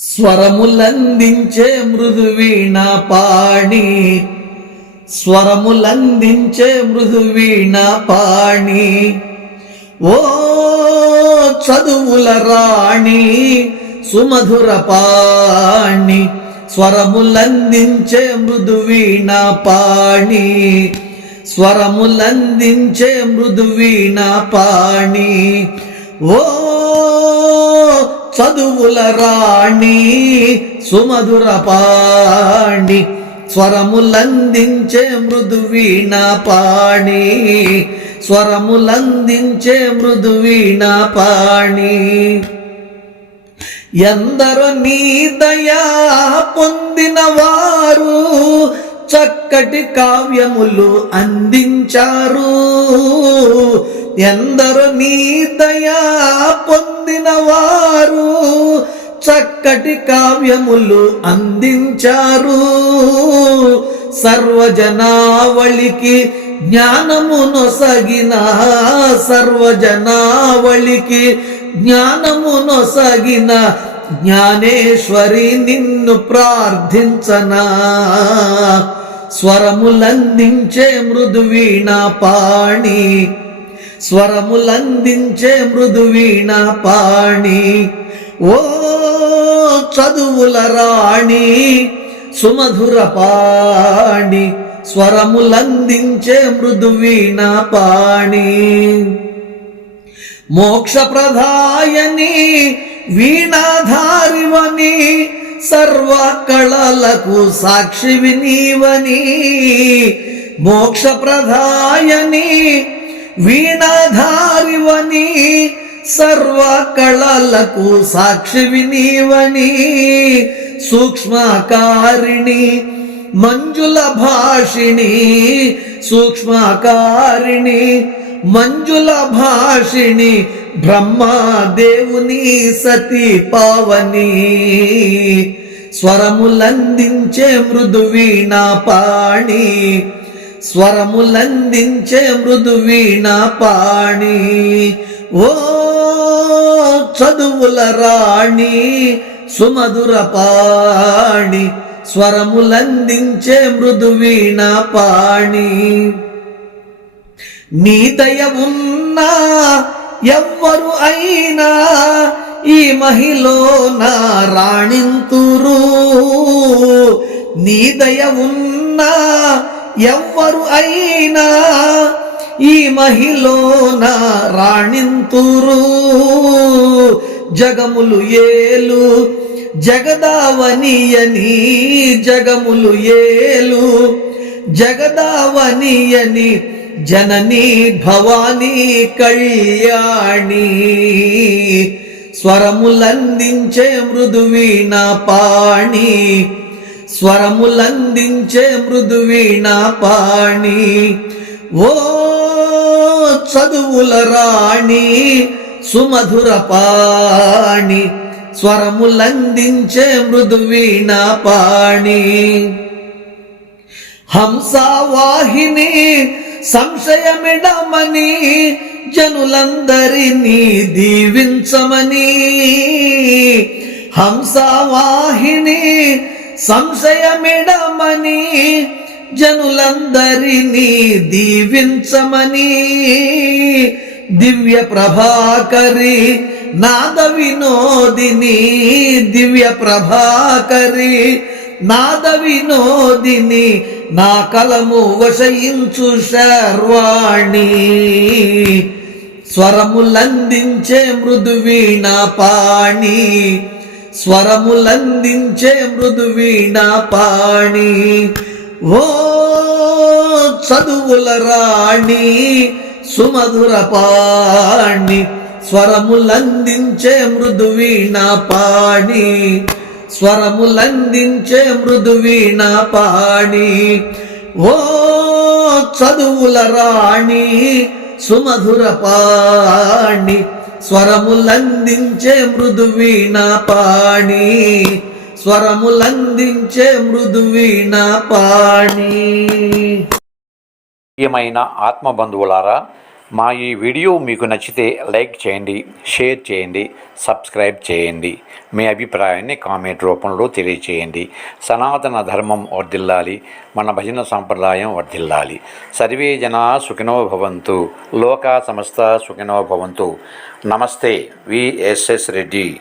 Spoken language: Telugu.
స్వరములందించే మృదువీణ పాణి, స్వరములందించే మృదువీణ పాణి, ఓ చదువుల రాణి సుమధుర పాణి. స్వరములందించే మృదువీణ పాణి, స్వరములందించే మృదువీణ పాణి, ఓ చదువుల రాణి సుమధుర పాణి. స్వరములందించే మృదువీణ పాణి, స్వరములందించే మృదువీణ పాణి. ఎందరో నీ దయా పొందిన వారు చక్కటి కావ్యములు అందించారు. ఎందరో నీ దయా పొందిన వారు చక్కటి కావ్యములు అందించారు. సర్వజనావళికి జ్ఞానమునొసగిన, సర్వజనావళికి జ్ఞానమునొసగిన జ్ఞానేశ్వరి నిన్ను ప్రార్థించనా. స్వరములందించే మృదువీణ పాణి, స్వరములందించే మృదువీణ పాణి, ఓ చదువుల రాణి సుమధుర పాణి. స్వరములందించే మృదువీణ పాణి. మోక్షప్రదాయని వీణాధారివని, సర్వ కళలకు సాక్షివి నీవని. మోక్షప్రదాయని వీణాధారివని, సర్వ కళలకు సాక్షివి నీవని. సూక్ష్మకారిణి మంజుల భాషిణి, సూక్ష్మకారిణి మంజుల భాషిణి, బ్రహ్మదేవుని సతీ పావని. స్వరములందించే మృదువీణ పాణి, స్వరములందించే మృదువీణ పాణి, ఓ చదువుల రాణి సుమధుర పాణి. స్వరములందించే మృదువీణ పాణి. నీ దయ ఉన్నా ఎవ్వరు అయినా ఈ మహిళన రాణింతురు. నీ దయ ఉన్నా ఎవ్వరు అయినా ఈ మహిళన రాణింతురు. జగములు ఏలు జగదావనియని, జగములు ఏలు జగదావనియని, జననీ భవానీ కళ్యాణి. స్వరములందించే మృదువీణ పాణి, స్వరములందించే మృదువీణ పాణి, ఓ చదువుల రాణి సుమధుర పాణి. స్వరములందించే మృదువీణ పాణి. హంసవాహిని సంశయమిడమని, జనులందరినీ దీవించమని. హంసవాహిని సంశయమిడమని, జనులందరినీ దీవించమని. దివ్య ప్రభాకరి నాద వినోదిని, దివ్య ప్రభాకరి నాద వినోదిని, నా కలము వశయించు శర్వాణి. స్వరములందించే మృదువీణ పాణి, స్వరములందించే మృదువీణ పాణి, ఓ చదువుల రాణి సుమధుర పాణి. స్వరములందించే మృదువీణ పాణి, స్వరములందించే మృదువీణ పాణి, ఓ చదువుల రాణి సుమధుర పాణి. స్వరములందించే మృదువీణ పాణి, స్వరములందించే మృదువీణ పాణి. ప్రియమైన ఆత్మబంధువులారా, మా ఈ వీడియో మీకు నచ్చితే లైక్ చేయండి, షేర్ చేయండి, సబ్స్క్రైబ్ చేయండి. మీ అభిప్రాయాన్ని కామెంట్ రూపంలో తెలియచేయండి. సనాతన ధర్మం వర్ధిల్లాలి, మన భజన సాంప్రదాయం వర్ధిల్లాలి. సర్వే జనా సుఖినో భవంతు, లోకా సమస్త సుఖినో భవంతు. నమస్తే, విఎస్ఎస్ రెడ్డి.